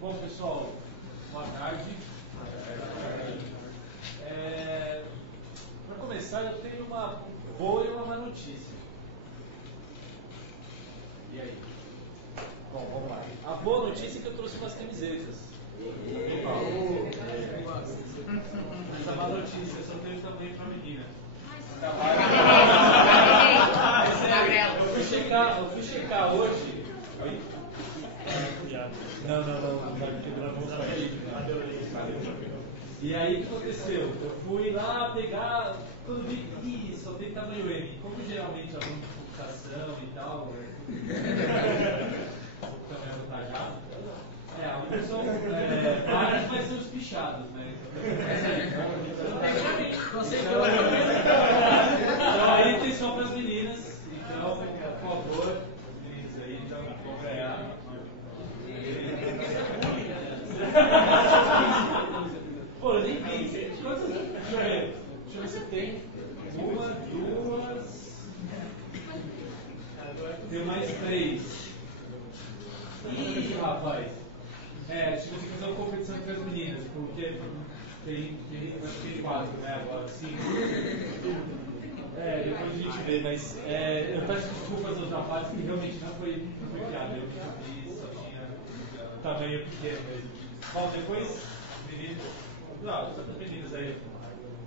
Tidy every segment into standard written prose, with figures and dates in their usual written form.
Bom, pessoal, boa tarde. Para começar, eu tenho uma boa e uma má notícia. E aí? Bom, vamos lá. A boa notícia é que eu trouxe umas camisetas. Mas a má notícia, eu só tenho tamanho para menina. Eu fui checar hoje. Oi? Não, vai quebrar E aí o que aconteceu? Eu fui lá pegar, quando vi, só tem tamanho M. Como geralmente aluno de computação e tal, tamanho avantajado. Alguns são vários, mas são espichados, né? Então aí tem só para as meninas, então, por favor, meninos aí, então vão ganhar. Pô, eu nem vi. Quantas? Deixa eu ver se tem. Uma, duas. Tem mais três. Ih, rapaz. Tivemos que fazer uma competição entre as meninas, porque tem quatro, né? Agora cinco. Depois a gente vê, mas eu peço desculpas aos rapazes que realmente não foi piada. Eu vi, só tinha tamanho pequeno mesmo. Bom, depois, meninos. Não, quantas meninas aí?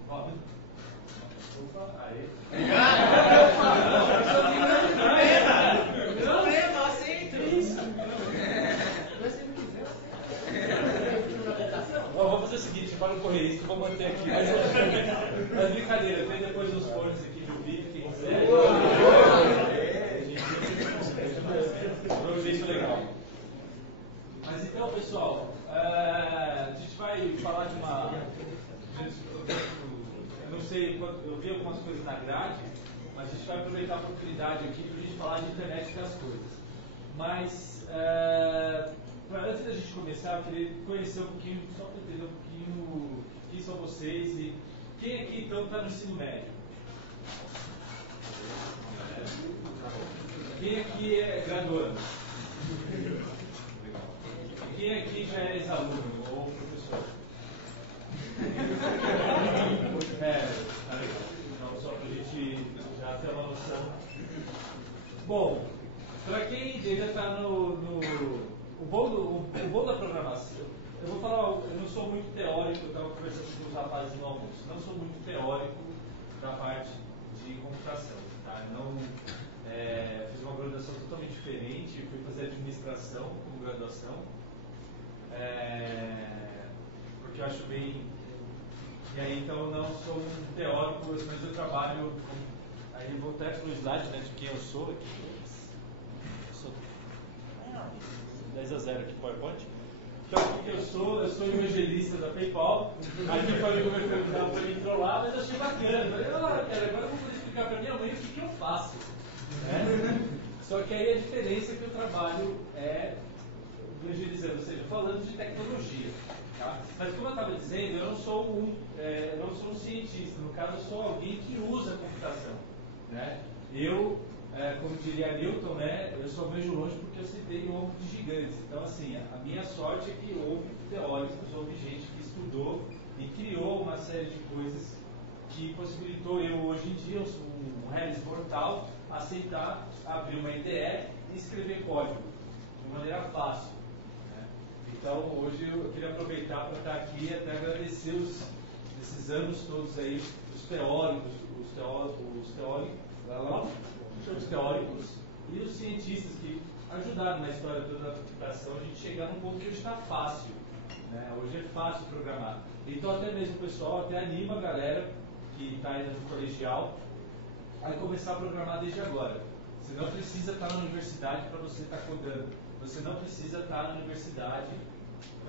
Roda. Opa, aí. Não aceito isso. Vamos fazer o seguinte, para não correr isso, eu vou manter aqui. Mas brincadeira, tem depois os fones aqui do vídeo, quem quiser. Vamos ver isso legal. Mas então, pessoal, a gente vai falar de uma. Eu não sei, eu vi algumas coisas na grade, mas a gente vai aproveitar a oportunidade aqui para a gente falar de internet das coisas. Mas, antes da gente começar, eu queria conhecer um pouquinho, só para entender um pouquinho quem são vocês e quem aqui então está no ensino médio? Quem aqui é graduando? Quem aqui já é ex-aluno ou professor? Tá legal. Então, só para a gente já ter uma noção. Bom, para quem ainda está o bom da programação, eu vou falar, eu não sou muito teórico, eu estava conversando com os rapazes no almoço, não sou muito teórico da parte de computação, tá? Não, fiz uma graduação totalmente diferente, fui fazer administração como graduação, porque eu acho bem. E aí então eu não sou um teórico, mas eu trabalho. Aí eu vou até para o slide, né, de quem eu sou aqui. Eu sou 10-0 aqui, PowerPoint. Então, o que eu sou? Eu sou evangelista da PayPal. Aqui foi o meu perguntado para me trollar, mas eu achei bacana. Eu falei, agora eu vou poder explicar para minha mãe o que eu faço. Né? Só que aí a diferença é que o trabalho é evangelizando, ou seja, falando de tecnologia. Tá? Mas como eu estava dizendo, eu não sou um cientista. No caso, eu sou alguém que usa a computação. Né? Eu, como diria Newton, né, eu só vejo longe porque eu citei o ombro de gigantes. Então, assim, a minha sorte é que houve teóricos, houve gente que estudou e criou uma série de coisas que possibilitou eu, hoje em dia, um Harris mortal, aceitar abrir uma IDE e escrever código de maneira fácil. Né? Então, hoje eu queria aproveitar para estar aqui e até agradecer esses anos todos aí, os teóricos e os cientistas que ajudaram na história toda da computação a gente chegar num ponto que hoje está fácil. Né? Hoje é fácil programar. Então até mesmo o pessoal até anima a galera que está ainda no colegial a começar a programar desde agora. Você não precisa estar na universidade para você estar codando. Você não precisa estar na universidade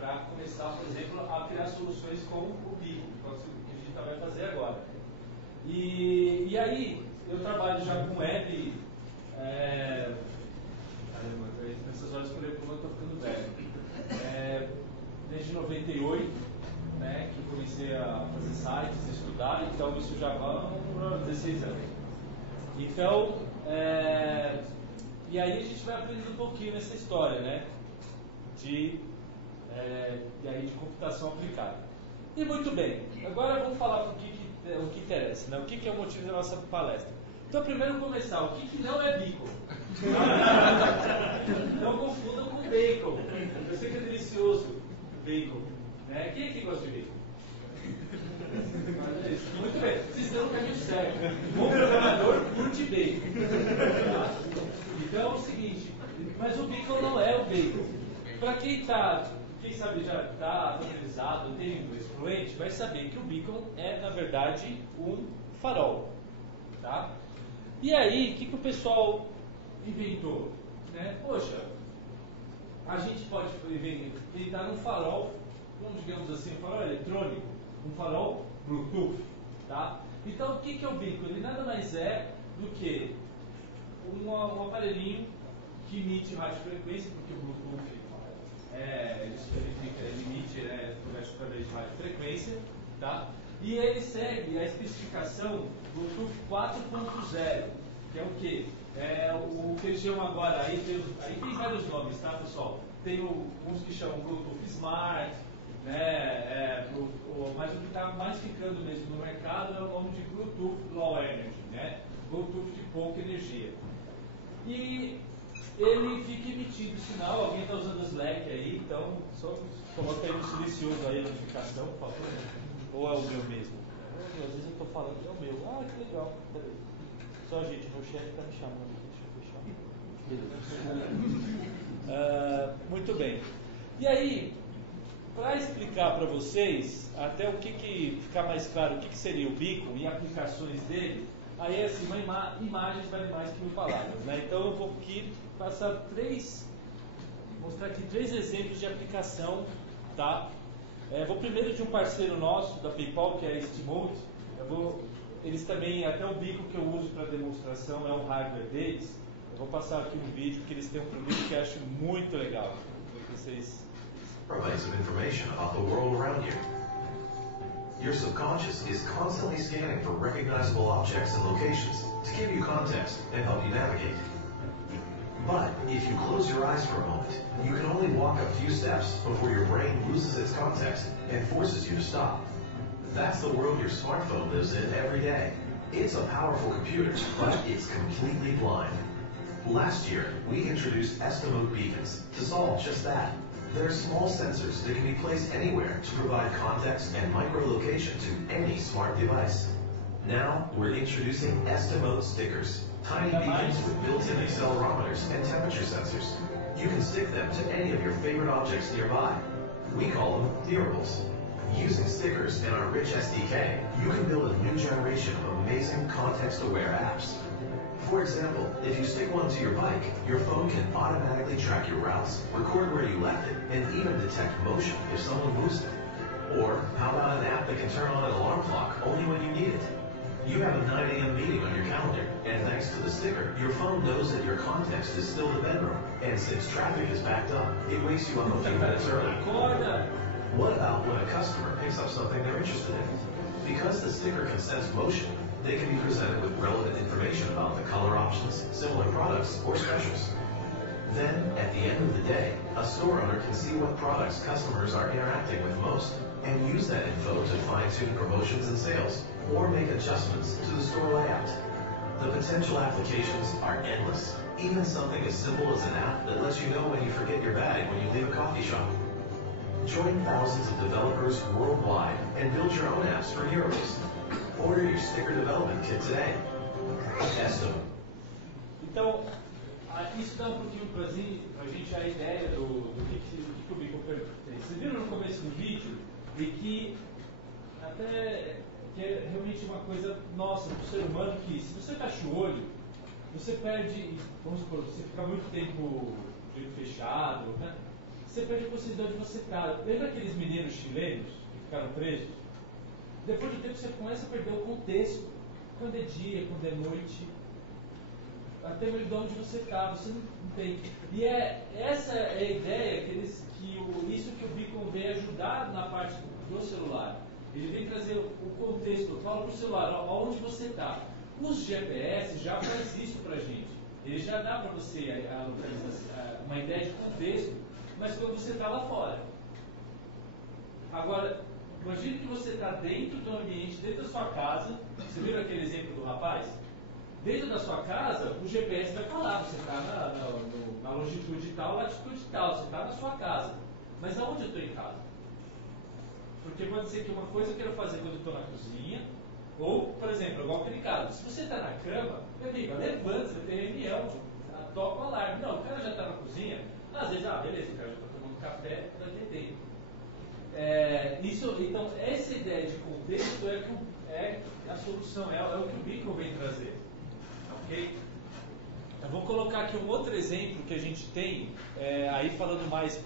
para começar, por exemplo, a criar soluções como o Pico, que a gente vai fazer agora. E aí, eu trabalho já com web. Nessas horas que eu lembro como eu estou ficando velho. Desde 98, né, que eu comecei a fazer sites, estudar, então isso já vão 16 anos. Então, e aí a gente vai aprendendo um pouquinho nessa história, né, de e aí de computação aplicada. E muito bem, agora vamos falar o que interessa, né? O que é o motivo da nossa palestra. Então, primeiro começar, o que não é beacon? Não confundam com bacon. Eu sei que é delicioso bacon. Né? Quem aqui gosta de bacon? Muito bem, vocês estão no caminho certo. Um programador curte bacon. Então é o seguinte, mas o bacon não é o bacon. Para quem sabe já está familiarizado, tem inglês fluente, vai saber que o bacon é, na verdade, um farol. Tá? E aí, o que o pessoal inventou? Né? Poxa, a gente pode inventar um farol, digamos assim, um farol eletrônico, um farol Bluetooth. Tá? Então, o que é o beacon? Ele nada mais é do que um aparelhinho que emite radiofrequência, porque o Bluetooth ele emite através de radiofrequência. Tá? E ele segue a especificação Bluetooth 4.0, que é o quê? O que eles chamam agora, aí tem vários nomes, tá, pessoal? Tem uns que chamam Bluetooth Smart, né? Mas o que está mais ficando mesmo no mercado é o nome de Bluetooth Low Energy, né? Bluetooth de pouca energia. E ele fica emitindo sinal, alguém está usando Slack aí, então só coloca aí no silencioso aí a notificação, por favor. Ou é o meu mesmo? Às vezes eu estou falando, é o meu. Ah, que legal. Peraí. Só, gente, meu chefe está me chamando. Deixa eu fechar. Beleza. Muito bem. E aí, para explicar para vocês, até o que ficar mais claro, o que seria o beacon e aplicações dele, aí assim, imagens valem mais que 1000 palavras. Né? Então eu vou aqui mostrar aqui 3 exemplos de aplicação, tá? Vou primeiro de um parceiro nosso da PayPal, que é a Estimote. Eles também, até o beacon que eu uso para demonstração é o hardware deles. Eu vou passar aqui um vídeo que eles têm um produto que eu acho muito legal. Vocês... Terabytes of information about the world around you. Your subconscious is constantly scanning for recognizable objects and locations to give you context and help you navigate. But if you close your eyes for a moment, you can only walk a few steps before your brain loses its context and forces you to stop. That's the world your smartphone lives in every day. It's a powerful computer, but it's completely blind. Last year, we introduced Estimote beacons to solve just that. They're small sensors that can be placed anywhere to provide context and microlocation to any smart device. Now, we're introducing Estimote stickers, tiny beacons with built-in accelerometers and temperature sensors. You can stick them to any of your favorite objects nearby. We call them Nearables. Using stickers and our rich SDK, you can build a new generation of amazing context-aware apps. For example, if you stick one to your bike, your phone can automatically track your routes, record where you left it, and even detect motion if someone moves it. Or, how about an app that can turn on an alarm clock only when you need it? You have a 9 a.m. meeting on your calendar, and thanks to the sticker, your phone knows that your context is still the bedroom. And since traffic is backed up, it wakes you up a few minutes early. What about when a customer picks up something they're interested in? Because the sticker can sense motion, they can be presented with relevant information about the color options, similar products, or specials. Then, at the end of the day, a store owner can see what products customers are interacting with most, and use that info to fine-tune promotions and sales, or make adjustments to the store layout. The potential applications are endless, even something as simple as an app that lets you know when you forget your bag when you leave a coffee shop. Join thousands of developers worldwide and build your own apps for Nearables. Order your sticker development kit today. Estimote. Então, isso dá um pouquinho pra gente a ideia do que o beacon tem. Vocês viram no começo do vídeo de que até que é realmente uma coisa nossa, do ser humano, que se você fecha o olho, você perde, vamos supor, você fica muito tempo de olho fechado, né? Você perde a possibilidade de você estar. Lembra aqueles meninos chilenos que ficaram presos? Depois de um tempo você começa a perder o contexto, quando é dia, quando é noite, até mesmo de onde você está, você não tem. E essa é a ideia isso que o beacon vem ajudar na parte do celular. Ele vem trazer o contexto, fala para o celular, onde você está. Os GPS já faz isso para a gente. Ele já dá para você uma ideia de contexto, mas quando você está lá fora. Agora, imagine que você está dentro do ambiente, dentro da sua casa. Você viu aquele exemplo do rapaz? Dentro da sua casa, o GPS vai falar, você está na longitude tal, latitude tal, você está na sua casa. Mas aonde eu estou em casa? Porque pode ser que uma coisa eu quero fazer quando eu estou na cozinha, ou, por exemplo, igual aquele caso, se você está na cama, meu amigo, levanta, você tem reunião, toca o alarme. Não, o cara já está na cozinha, às vezes, beleza, o cara já está tomando café, está atendendo. Então, essa ideia de contexto é a solução, é o que o Beacon vem trazer. Ok? Eu vou colocar aqui um outro exemplo que a gente tem, aí falando mais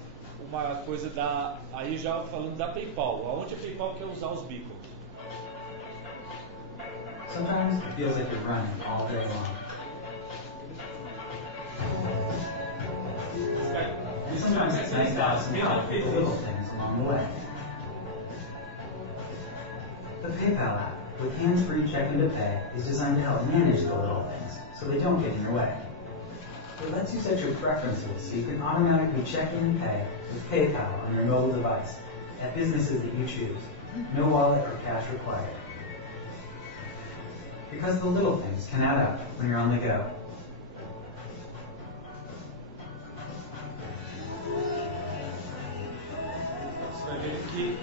uma coisa aí já falando da PayPal, aonde a PayPal quer usar os Beacons. Sometimes it feels like you're running all day long. And sometimes it's nice to have some help with the little things along the way. The PayPal app with hands-free check-in to pay is designed to help manage the little things so they don't get in your way. It lets you set your preferences so you can automatically check in and pay with PayPal on your mobile device at businesses that you choose. No wallet or cash required. Because the little things can add up when you're on the go. Você vai ver que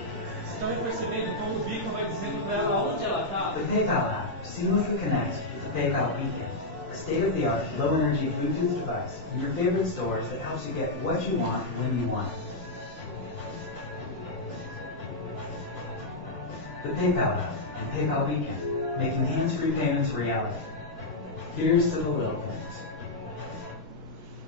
vocês estão percebendo como o Beacon vai dizendo para ela onde ela está. The PayPal app seamlessly connects with the PayPal Beacon, a state-of-the-art low-energy Bluetooth device in your favorite stores that helps you get what you want when you want it. The PayPal app and PayPal Beacon, making hands-free payments a reality. Here's to the little things.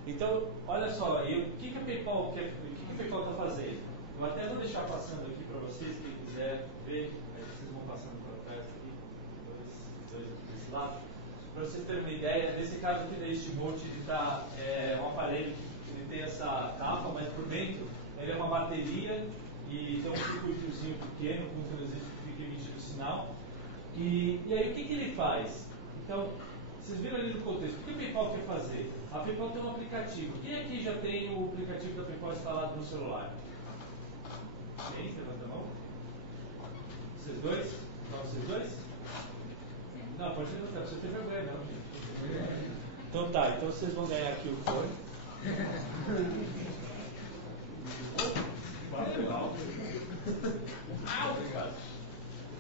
Então, olha só, o que a PayPal está fazendo? Eu até vou deixar passando aqui para vocês, quem quiser ver, aí vocês vão passando para trás aqui, dois aqui desse lado, para vocês terem uma ideia. Nesse caso aqui da Steamboat, ele está um aparelho que ele tem essa capa, mas por dentro ele é uma bateria e tem um circuitozinho pequeno com um transistor que fica emitindo sinal. E aí o que ele faz? Então, vocês viram ali no contexto, o que a PayPal quer fazer? A PayPal tem um aplicativo. Quem aqui já tem o aplicativo da PayPal instalado no celular? Quem? Levanta a mão. Vocês dois? Só vocês dois? Não, pode levantar, você tem vergonha não, gente. Então tá, então vocês vão ganhar aqui o fone. Legal. Obrigado.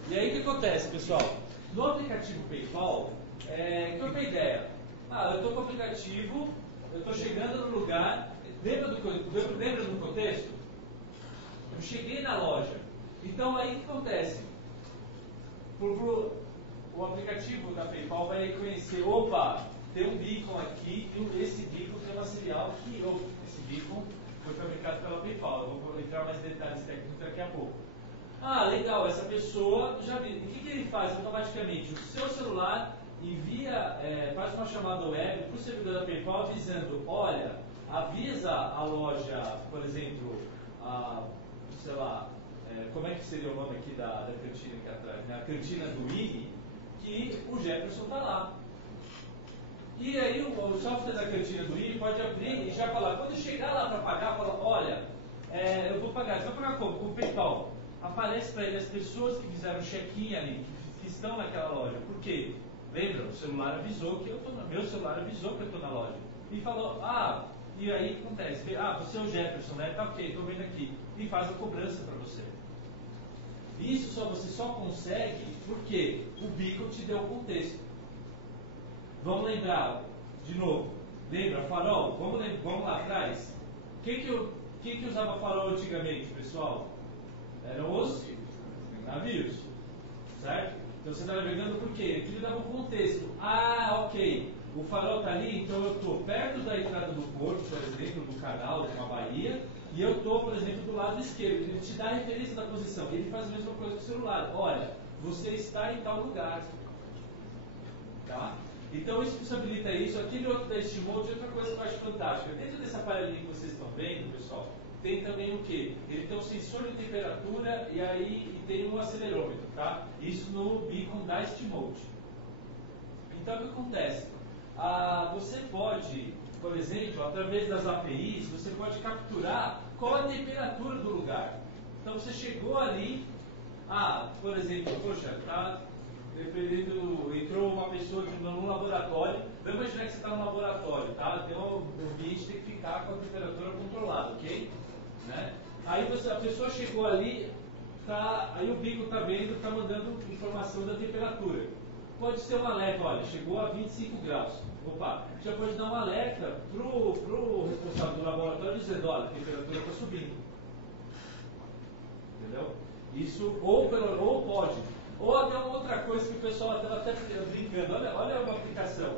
E aí o que acontece, pessoal? No aplicativo PayPal, qual é a ideia? Eu estou com o aplicativo, eu estou chegando no lugar, lembra do contexto? Eu cheguei na loja. Então aí o que acontece? O aplicativo da PayPal vai reconhecer, opa, tem um beacon aqui, e esse beacon tem uma serial que esse beacon foi fabricado pela PayPal. Eu vou entrar mais detalhes técnicos daqui a pouco. Legal, essa pessoa já viu. O que ele faz automaticamente? O seu celular envia, faz uma chamada web para o servidor da PayPal avisando, olha, avisa a loja, por exemplo, sei lá, como é que seria o nome aqui da cantina aqui atrás, né? A cantina do Willy, que o Jefferson está lá. E aí o software da cantina do Willy pode abrir e já falar, quando chegar lá para pagar, fala, olha, eu vou pagar, você vai pagar como? Com o PayPal. Aparece para ele as pessoas que fizeram check-in ali, que estão naquela loja. Por quê? Lembra? O celular avisou que meu celular avisou que eu estou na loja. E falou, e aí o que acontece? Você é o Jefferson, né? Tá ok, estou vendo aqui. E faz a cobrança para você. Isso você só consegue porque o Beacon te deu o contexto. Vamos lembrar, de novo. Lembra, farol? Vamos lá atrás. Quem que usava farol antigamente, pessoal? Eram os navios, certo? Então você está navegando por quê? Aqui dava um contexto. Ok, o farol está ali, então eu estou perto da entrada do porto, por exemplo, do canal, de uma baía, e eu estou, por exemplo, do lado esquerdo. Ele te dá a referência da posição. Ele faz a mesma coisa com o celular. Olha, você está em tal lugar. Tá? Então isso possibilita isso. Aquele outro da Steamboat, outra coisa que eu acho fantástica. Dentro desse aparelhinho que vocês estão vendo, pessoal, tem também o quê? Ele tem um sensor de temperatura e tem um acelerômetro, tá? Isso no beacon da Steamboat. Então o que acontece? Você pode, por exemplo, através das APIs, você pode capturar qual a temperatura do lugar. Então você chegou ali, por exemplo, poxa, entrou uma pessoa num laboratório, vamos imaginar que você está no laboratório, tá? Tem um ambiente que tem que ficar com a temperatura controlada, ok? Né? Aí a pessoa chegou ali, aí o bico está vendo, está mandando informação da temperatura. Pode ser um alerta, olha, chegou a 25 graus. Opa, já pode dar um alerta para o responsável do laboratório dizendo, olha, a temperatura está subindo. Entendeu? Isso, ou pode. Ou até uma outra coisa que o pessoal estava até brincando, olha uma aplicação.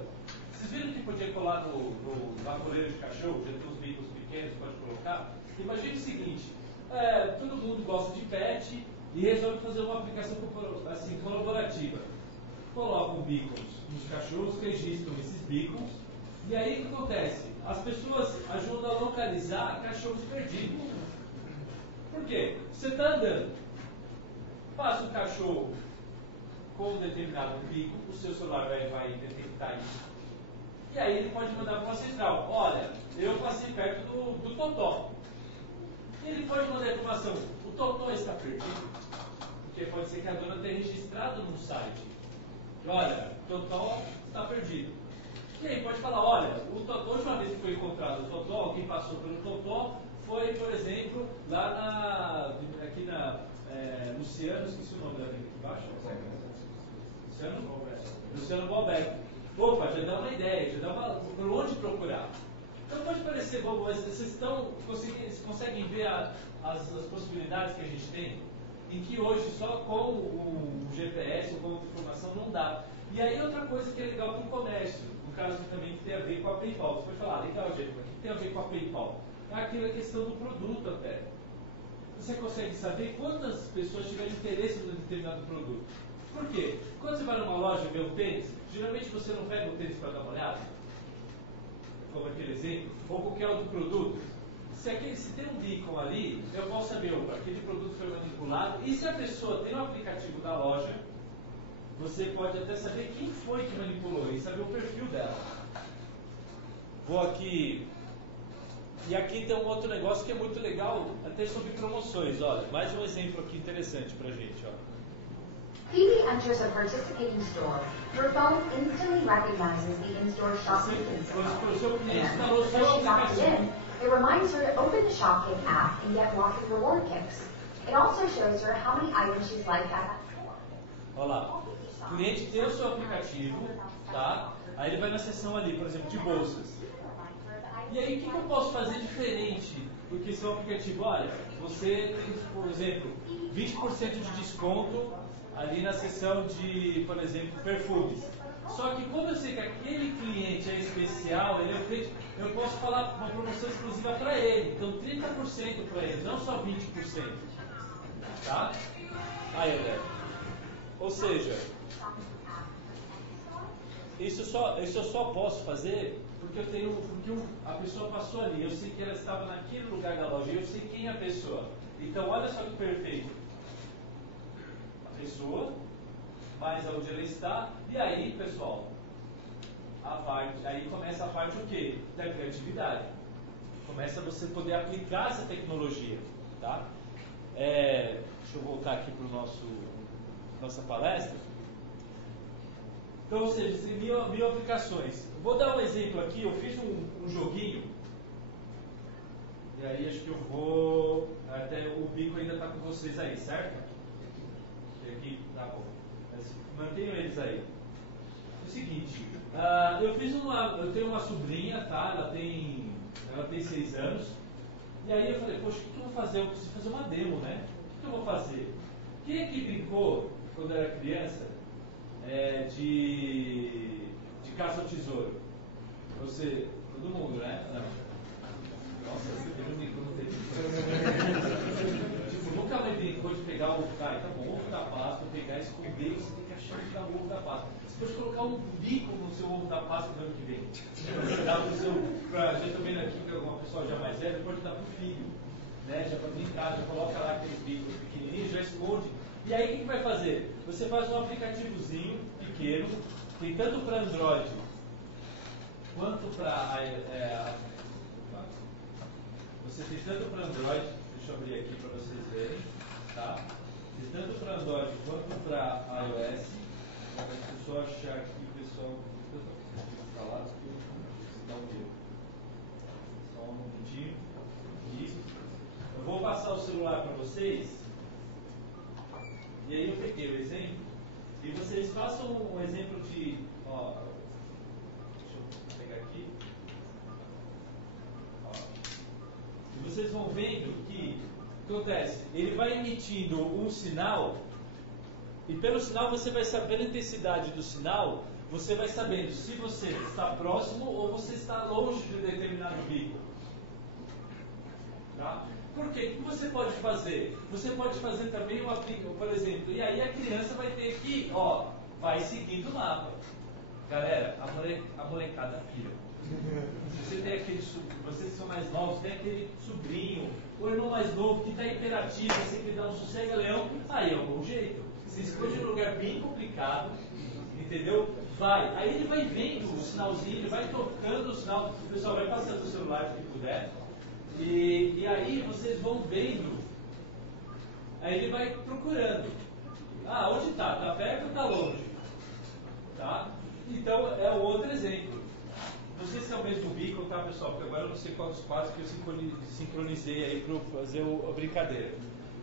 Vocês viram que podia colar no vaporeiro de cachorro, já tem uns bicos pequenos, pode colocar? Imagine o seguinte, todo mundo gosta de pet e resolve fazer uma aplicação assim, colaborativa. Colocam beacons nos cachorros, registram esses beacons, e aí o que acontece? As pessoas ajudam a localizar cachorros perdidos. Por quê? Você está andando, passa um cachorro com um determinado bico, o seu celular vai detectar isso. E aí ele pode mandar para uma central, olha, eu passei perto do Totó. E ele pode mandar a informação, o Totó está perdido, porque pode ser que a dona tenha registrado no site. Olha, o Totó está perdido. E aí pode falar, olha, o Totó, a última vez que foi encontrado o Totó, quem passou pelo Totó, foi, por exemplo, lá aqui na Luciano, esqueci o nome da linha aqui embaixo. Luciano Balberto. Opa, já dá uma ideia, já dá por onde procurar. Então pode parecer bobo, mas vocês conseguem ver as possibilidades que a gente tem? Em que hoje só com o GPS ou com a informação não dá. E aí outra coisa que é legal para o comércio, no caso também que tem a ver com a PayPal. Você pode falar, legal, gente, mas o que tem a ver com a PayPal? É aquela questão do produto até. Você consegue saber quantas pessoas tiveram interesse em um determinado produto. Por quê? Quando você vai numa loja ver um tênis, geralmente você não pega o tênis para dar uma olhada, como aquele exemplo, ou qualquer outro produto. Se tem um beacon ali, eu posso saber, aquele produto foi manipulado, e se a pessoa tem um aplicativo da loja, você pode até saber quem foi que manipulou e saber o perfil dela. Vou aqui. E aqui tem um outro negócio que é muito legal, até sobre promoções. Olha, mais um exemplo aqui interessante pra gente. Ó. Phoebe enters a participating store. Her phone instantly recognizes the in-store shopping symbol. And as she opts in, it reminds her to open the Shopkick app and get walking reward kicks. It also shows her how many items she's liked at that store. Olha lá, o cliente tem o seu aplicativo, tá? Aí ele vai na seção ali, por exemplo, de bolsas. E aí o que eu posso fazer diferente do que seu aplicativo? Olha, você tem, por exemplo, 20% de desconto ali na seção de, por exemplo, perfumes. Só que como eu sei que aquele cliente é especial, ele é cliente, eu posso falar uma promoção exclusiva para ele. Então 30% para ele, não só 20%. Tá? Aí, André. Ou seja, isso eu só posso fazer porque a pessoa passou ali. Eu sei que ela estava naquele lugar da loja, eu sei quem é a pessoa. Então olha só que perfeito. Pessoa, mais aonde ela está, e aí, pessoal, aí começa a parte o quê? Da criatividade. Começa você poder aplicar essa tecnologia, tá? Deixa eu voltar aqui para nossa palestra. Então, ou seja, tem mil aplicações. Eu vou dar um exemplo aqui, eu fiz um joguinho, e aí acho que eu vou, até o bico ainda está com vocês aí, certo? Aqui, tá bom. Mantenham eles aí. É o seguinte, eu tenho uma sobrinha, tá? Ela tem 6 anos. E aí eu falei, poxa, o que eu vou fazer? Eu preciso fazer uma demo, né? O que eu vou fazer? Quem aqui brincou, quando era criança, de caça ao tesouro? Você, todo mundo, né? Não. Nossa, você brincou, não teve. Nunca mais brincou de pegar o ovo da Páscoa, pegar, esconder, você tem que achar onde está o ovo da Páscoa. Você pode colocar um bico no seu ovo da Páscoa no ano que vem. Você dá pro seu. Já estou vendo aqui que uma pessoa já mais velha, pode dar para o filho. Né? Já para brincar, já coloca lá aqueles bicos pequenininhos, já esconde. E aí o que vai fazer? Você faz um aplicativozinho pequeno, tem tanto para Android quanto para. Você tem tanto para Android. Deixa eu abrir aqui para vocês verem. tá? E tanto para Android quanto para iOS. Deixa eu só achar aqui o pessoal instalar, porque dá um erro. Só um minutinho. Isso. Eu vou passar o celular para vocês. E aí eu peguei o exemplo. E vocês façam um exemplo de. Ó, deixa eu pegar aqui. Ó. E vocês vão vendo que o que acontece? Ele vai emitindo um sinal. E pelo sinal você vai saber a intensidade do sinal. Você vai sabendo se você está próximo ou você está longe de determinado bico. Tá? Por quê? O que você pode fazer? Você pode fazer também um aplicativo, por exemplo, e aí a criança vai ter que, ó, vai seguindo o mapa. Galera, a molecada pira. Se você tem aquele, vocês que são mais novos, tem aquele sobrinho, ou irmão mais novo que está imperativo, você que dá um sossega-leão, aí é um bom jeito. Se esconde num lugar bem complicado, entendeu? Vai. Aí ele vai vendo o sinalzinho, ele vai tocando o sinal, o pessoal vai passando o celular se puder. E aí vocês vão vendo, aí ele vai procurando. Ah, onde está? Está perto ou está longe? Tá? Então é um outro exemplo. Não sei se é o mesmo bico, tá, pessoal? Porque agora eu não sei qual dos quatro que eu sincronizei aí para fazer a brincadeira.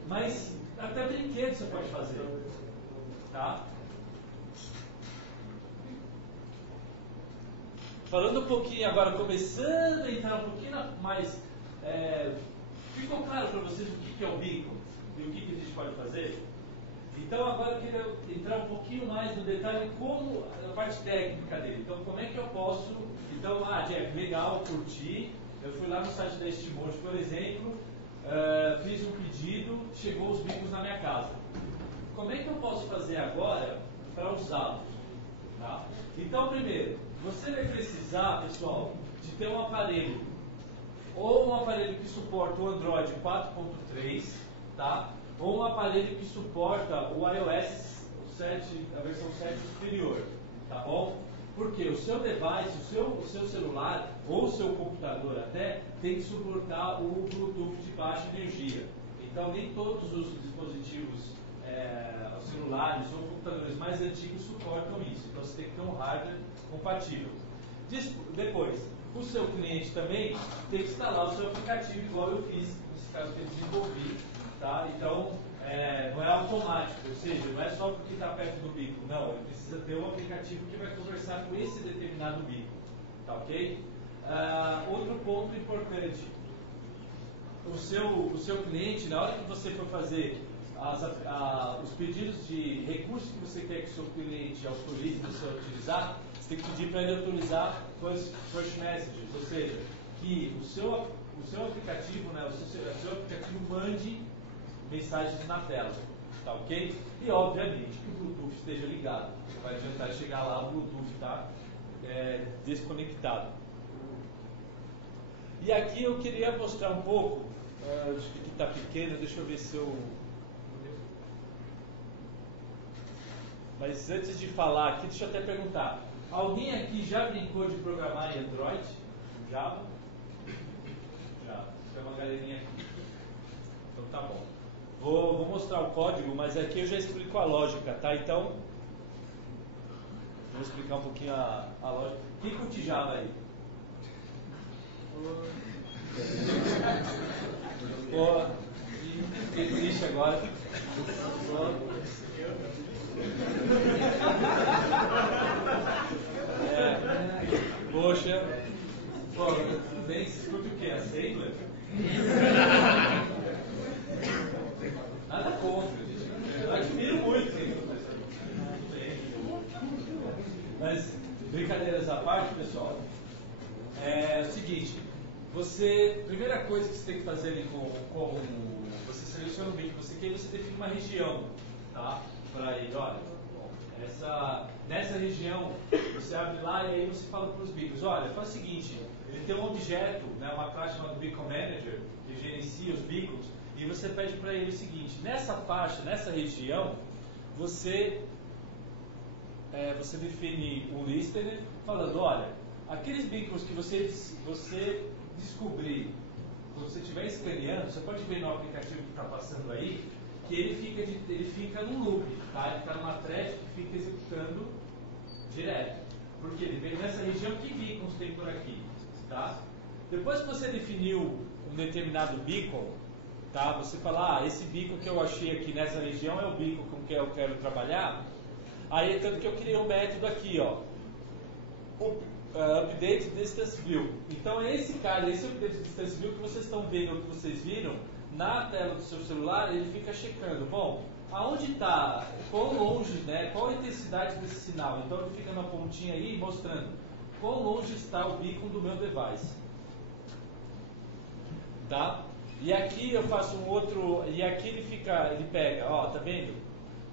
Mas até brinquedo você pode fazer. Tá? Falando um pouquinho agora, começando a entrar um pouquinho mais. Ficou claro para vocês o que é o bico e o que a gente pode fazer? Então agora eu queria entrar um pouquinho mais no detalhe como a parte técnica dele. Então como é que eu posso. Então, Jeff, legal, curti. Eu fui lá no site da Estimoji, por exemplo, fiz um pedido, chegou os bicos na minha casa. Como é que eu posso fazer agora para usá-los? Tá? Então, primeiro, você vai precisar, pessoal, de ter um aparelho, ou um aparelho que suporta o Android 4.3, tá? Ou um aparelho que suporta o iOS 7, a versão 7 superior, tá bom? Porque o seu device, o seu celular ou o seu computador até tem que suportar o Bluetooth de baixa energia. Então nem todos os dispositivos, celulares ou computadores mais antigos suportam isso. Então você tem que ter um hardware compatível. Depois, o seu cliente também tem que instalar o seu aplicativo igual eu fiz, nesse caso que eu desenvolvi. Tá? Então, não é automático, ou seja, não é só porque está perto do bico, não, ele precisa ter um aplicativo que vai conversar com esse determinado bico, tá ok? Outro ponto importante, o seu cliente, na hora que você for fazer os pedidos de recursos que você quer que o seu cliente autorize você a utilizar, você tem que pedir para ele autorizar first messages, ou seja, que o seu aplicativo, né, o seu aplicativo mande mensagens na tela, tá ok? E obviamente que o Bluetooth esteja ligado. Não vai adiantar chegar lá, o Bluetooth está desconectado. E aqui eu queria mostrar um pouco, acho que está pequeno, deixa eu ver se eu... Mas antes de falar aqui, deixa eu até perguntar. Alguém aqui já brincou de programar em Android? Java? Já. Tem uma galerinha aqui. Então tá bom. Vou mostrar o código, mas aqui eu já explico a lógica, tá? Então, vou explicar um pouquinho a lógica. Quem curte Java aí? Pô, fiquei triste agora. Poxa. Pô, bem, você curte o quê? A Sailor? Nada contra, gente. Eu admiro muito quem mas, brincadeiras à parte, pessoal, é o seguinte, primeira coisa que você tem que fazer ali com você seleciona o bico, você define uma região, tá? Para ele, olha, nessa região, você abre lá e aí você fala para os bicos, olha, faz o seguinte, ele tem um objeto, né, uma classe chamada Beacon Manager, que gerencia os bicos, e você pede para ele o seguinte, nessa faixa, nessa região, você define um listener falando, olha, aqueles bicos que você descobrir, quando você estiver escaneando, você pode ver no aplicativo que está passando aí, que ele fica no loop, tá? Ele está numa thread que fica executando direto. Porque ele veio nessa região, que beacons tem por aqui, tá? Depois que você definiu um determinado beacon, tá? Você fala, esse beacon que eu achei aqui nessa região é o beacon com que eu quero trabalhar. Aí, tanto que eu criei um método aqui, ó, update distance view. Então é esse cara, esse update distance view que vocês estão vendo, que vocês viram na tela do seu celular, ele fica checando, bom, aonde está, quão longe, né, qual a intensidade desse sinal. Então ele fica na pontinha aí mostrando quão longe está o beacon do meu device, tá? E aqui eu faço um outro, e aqui ele pega, ó, tá vendo?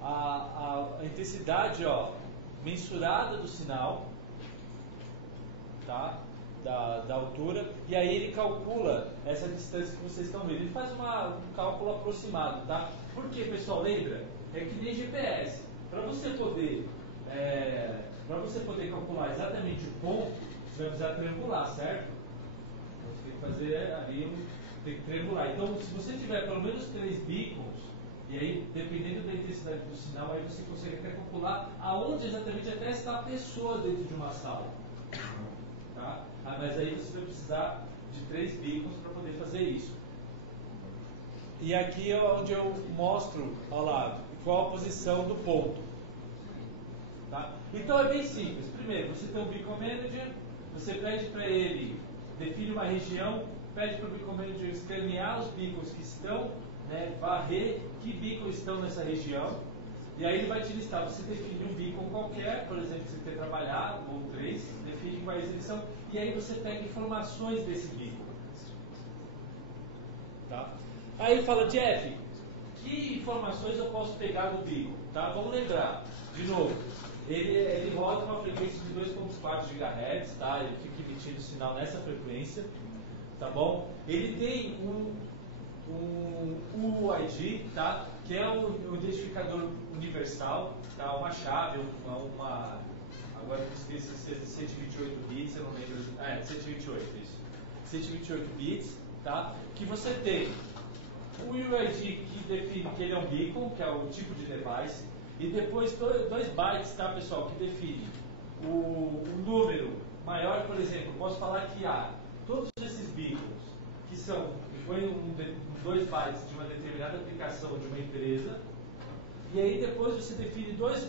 A intensidade, ó, mensurada do sinal, tá? Da altura, e aí ele calcula essa distância que vocês estão vendo. Ele faz um cálculo aproximado, tá? Por quê, pessoal? Lembra? É que nem GPS. Para você poder calcular exatamente o ponto, você vai precisar triangular, certo? Você tem que fazer ali, tem que triangular. Então, se você tiver pelo menos 3 beacons, e aí, dependendo da intensidade do sinal, aí você consegue até calcular aonde exatamente até está a pessoa dentro de uma sala. Tá? Mas aí você vai precisar de 3 beacons para poder fazer isso. E aqui é onde eu mostro, olha lá, qual a posição do ponto. Tá? Então é bem simples. Primeiro, você tem um Beacon Manager, você pede para ele, define uma região, pede para o Beacon Manager escanear os beacons que estão, né, varrer que beacons estão nessa região, e aí ele vai te listar. Você define um beacon qualquer, por exemplo, você quer trabalhar, ou 3, define quais eles são, e aí você pega informações desse beacon. Tá? Aí ele fala, Jeff, que informações eu posso pegar do beacon? Tá? Vamos lembrar, de novo, ele roda uma frequência de 2.4 GHz, tá? Ele fica emitindo sinal nessa frequência, tá bom? Ele tem um UID, tá? Que é um identificador universal, tá? Uma chave, agora eu esqueci se é 128 bits, eu não lembro. 128, isso. 128 bits, tá? Que você tem o UID que define que ele é um beacon, que é o tipo de device, e depois 2 bytes, tá, pessoal, que define o número maior, por exemplo, posso falar que todos esses beacons que são, foi 2 bytes de uma determinada aplicação de uma empresa, e aí depois você define 2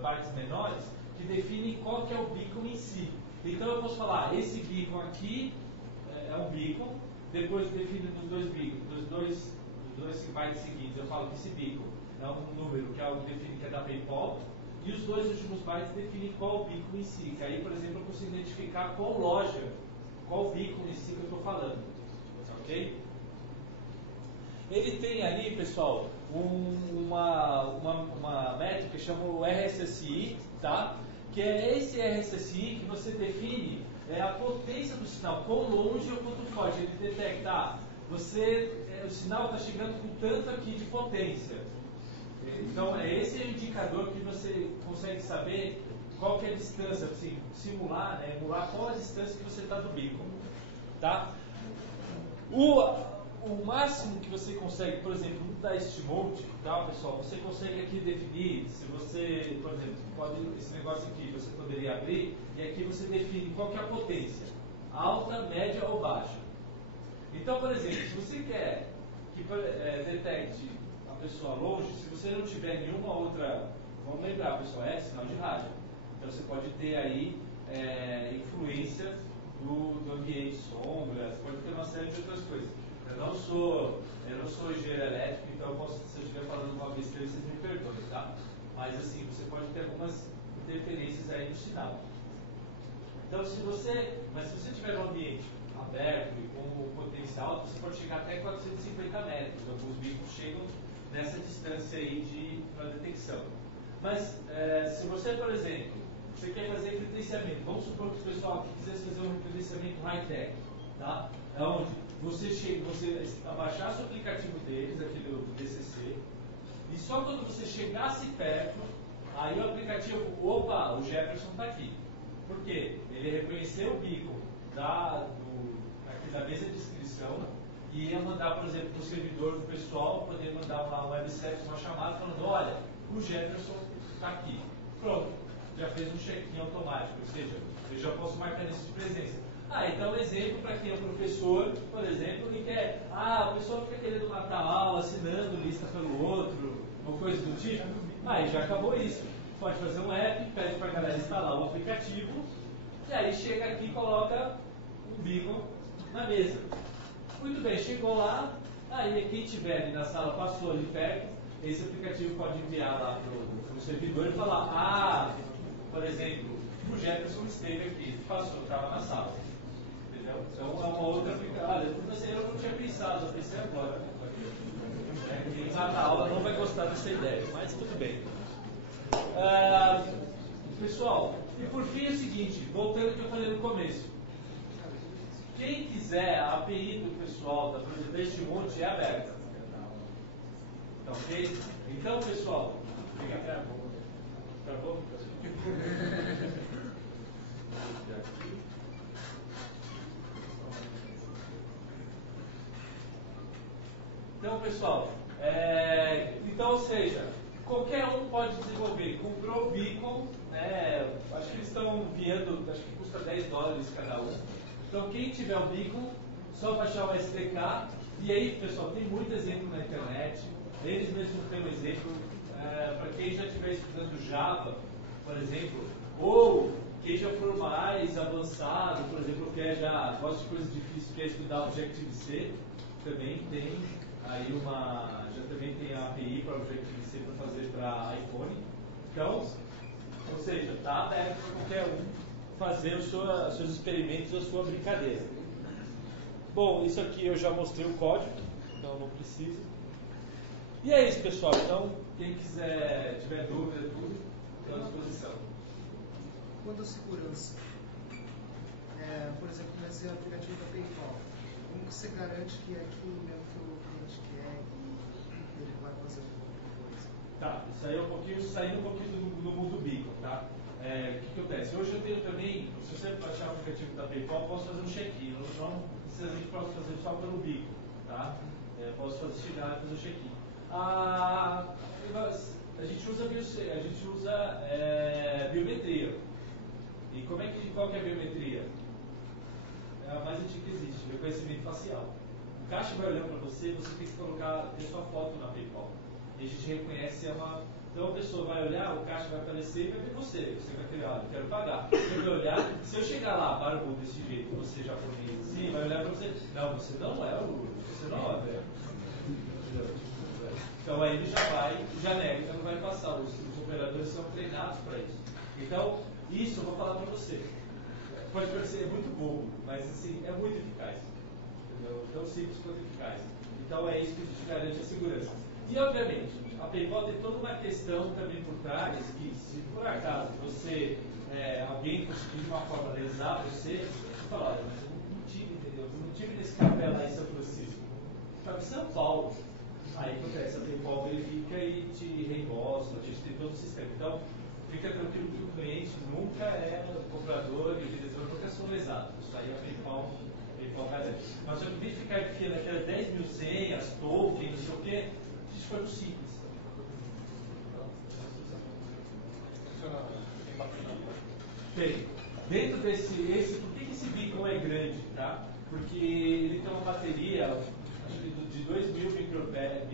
bytes menores que definem qual que é o beacon em si. Então eu posso falar, esse beacon aqui é um beacon, depois define dos 2 bytes seguintes, eu falo que esse beacon é um número que é algo que define que é da PayPal, e os 2 últimos bytes definem qual o beacon em si. Que aí, por exemplo, eu consigo identificar qual loja, qual beacon em si que eu estou falando. Ok? Ele tem ali, pessoal, uma métrica que chama o RSSI, tá? Que é esse RSSI que você define a potência do sinal, quão longe ou quanto pode. Ele detecta, o sinal está chegando com tanto aqui de potência. Então, esse é o indicador que você consegue saber qual que é a distância, assim, simular, né, emular qual a distância que você está do beacon. Tá? O máximo que você consegue, por exemplo, no Dist Mode, tá, pessoal, você consegue aqui definir, se você, por exemplo, esse negócio aqui você poderia abrir, e aqui você define qual que é a potência, alta, média ou baixa. Então, por exemplo, se você quer que detecte a pessoa longe, se você não tiver nenhuma outra, vamos lembrar, pessoal, é sinal de rádio. Então você pode ter aí influência do ambiente, sombras, pode ter uma série de outras coisas. Eu não sou engenheiro elétrico, então se eu estiver falando uma besteira, vocês me perdoem, tá? Mas assim, você pode ter algumas interferências aí no sinal. Então, se você tiver um ambiente aberto e com potência alta, você pode chegar até 450 metros. Alguns beacons chegam nessa distância aí para detecção. Mas, se você, por exemplo, você quer fazer credenciamento, vamos supor que o pessoal aqui quisesse fazer um credenciamento high-tech, tá? É onde você abaixasse o aplicativo deles, aqui do DCC, e só quando você chegasse perto, aí o aplicativo, opa, o Jefferson está aqui. Por quê? Ele reconheceu o beacon aqui da mesa de inscrição, e ia mandar, por exemplo, para o servidor do pessoal, poder mandar uma website, uma chamada, falando, olha, o Jefferson está aqui. Pronto, já fez um check-in automático, ou seja, eu já posso marcar isso de presença. Então, exemplo para quem é professor, por exemplo, que quer, o pessoal fica querendo matar a aula, assinando lista pelo outro, ou coisa do tipo. Já acabou isso. Pode fazer um app, pede para a galera instalar o aplicativo, e aí chega aqui e coloca um beacon na mesa. Muito bem, chegou lá, aí quem estiver ali na sala passou ali perto, esse aplicativo pode enviar lá para o servidor e falar, por exemplo, o Jefferson esteve aqui, passou, estava na sala. Entendeu? Então é uma outra aplicação. Eu não tinha pensado, eu pensei agora. Quem mata a aula não vai gostar dessa ideia, mas tudo bem. Pessoal, e por fim é o seguinte, voltando ao que eu falei no começo. Quem quiser, a API do pessoal deste monte é aberta. Tá ok? Então, pessoal, fica travou? Travou? Então, pessoal, ou seja, qualquer um pode desenvolver. Comprou o beacon, acho que eles estão enviando, acho que custa $10 cada um. Então, quem tiver o beacon, só baixar o SDK. E aí, pessoal, tem muito exemplo na internet. Eles mesmos têm um exemplo. Para quem já estiver estudando Java, por exemplo, ou quem já for mais avançado, por exemplo, que já gosta de coisas difíceis, quer estudar Objective-C, também tem aí já também tem a API para Objective-C para fazer para iPhone. Então, ou seja, está aberto para qualquer um fazer os seus experimentos, a sua brincadeira. Bom, isso aqui eu já mostrei o código, então não precisa. E é isso, pessoal. Então, quem quiser, tiver dúvida, tudo, estou à disposição. Quanto à segurança, por exemplo, nesse aplicativo da PayPal, como que você garante que é aquilo mesmo que o cliente quer e ele vai fazer alguma coisa? Tá, isso aí é saindo um pouquinho do mundo beacon, tá? O que acontece? Hoje eu tenho também, se você baixar o aplicativo da PayPal, eu posso fazer um check-in. Não necessariamente posso fazer só pelo beacon, tá? Posso chegar e fazer o check-in. A gente usa biometria. E qual que é a biometria? É a mais antiga que existe, reconhecimento facial. O caixa vai olhando para você, você tem que ter sua foto na PayPal. E a gente reconhece Então a pessoa vai olhar, o caixa vai aparecer e vai ver você. Você vai ter, quero pagar. Você vai olhar, se eu chegar lá, barbudo desse jeito, você japonês assim, vai olhar para você. Não, você não é o você não é velho. Então aí ele já nega, então não vai passar. Os operadores são treinados para isso. Então, isso eu vou falar para você. Pode parecer muito bobo, mas assim, é muito eficaz. Entendeu? Tão simples quanto eficaz. Então é isso que a gente garante a segurança. E obviamente, a PayPal tem toda uma questão também por trás, que se por acaso alguém conseguir de uma forma lesar você fala, olha, mas eu não tive, entendeu? Eu não tive nesse café lá em São Francisco. Estava em São Paulo. Aí acontece, a PayPal verifica e te reembolsa, a gente tem todo o sistema. Então, fica tranquilo que o cliente nunca é o comprador e o vendedor nunca são lesados. Isso aí a PayPal garante. Mas só que em vez de ficar enfiando aquelas 10 mil senhas, token, não sei o quê, a gente foi no simples. Tem. Dentro desse, por que esse beacon é grande, tá? Porque ele tem uma bateria de 2.000 microfarad,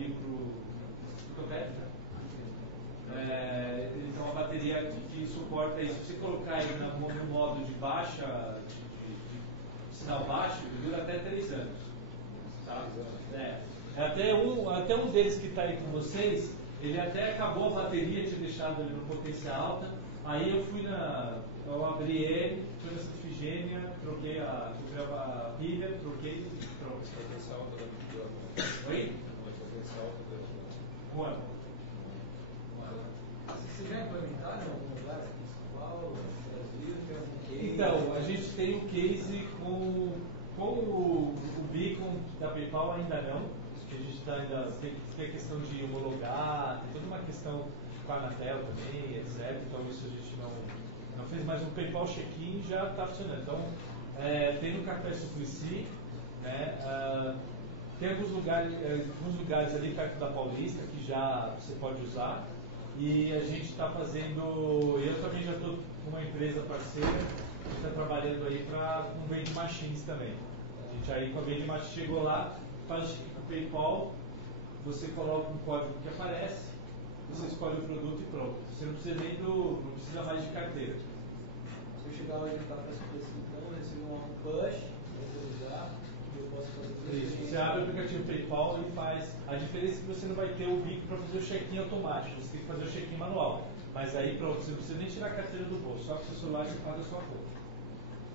ele tem uma bateria que suporta isso. Se você colocar ele no modo de baixa, de sinal baixo, ele dura até 3 anos. Tá? Até um deles que está aí com vocês, ele até acabou a bateria, tinha deixado ele no potência alta. Aí eu abri ele, fui na Centrifigênia, troquei a pilha, troquei e pronto. Potência alta da Oi? Potência alta da Um ano. Vocês já implementaram em algum lugar aqui em São Paulo, no Brasil, tem algum case? Então, a gente tem um case com o beacon da PayPal ainda não, porque a gente ainda tem a questão de homologar, tem toda uma questão com a Anatel também, etc. Então isso a gente não fez, mas o PayPal check-in já está funcionando. Então, tem no Café Suplicy, né? Tem alguns lugares ali perto da Paulista que já você pode usar. E a gente está fazendo, eu também já estou com uma empresa parceira que está trabalhando aí com vending machines também. A gente aí com a vending machine chegou lá, faz o PayPal, você coloca um código que aparece, você escolhe o produto e pronto. Você não precisa não precisa mais de carteira. Se eu chegar lá e está especificando, receber um push, usar, eu posso fazer isso. Você abre o aplicativo PayPal e faz. A diferença é que você não vai ter o bico para fazer o check-in automático, você tem que fazer o check-in manual. Mas aí pronto, você não precisa nem tirar a carteira do bolso, só com o seu celular você paga a sua conta.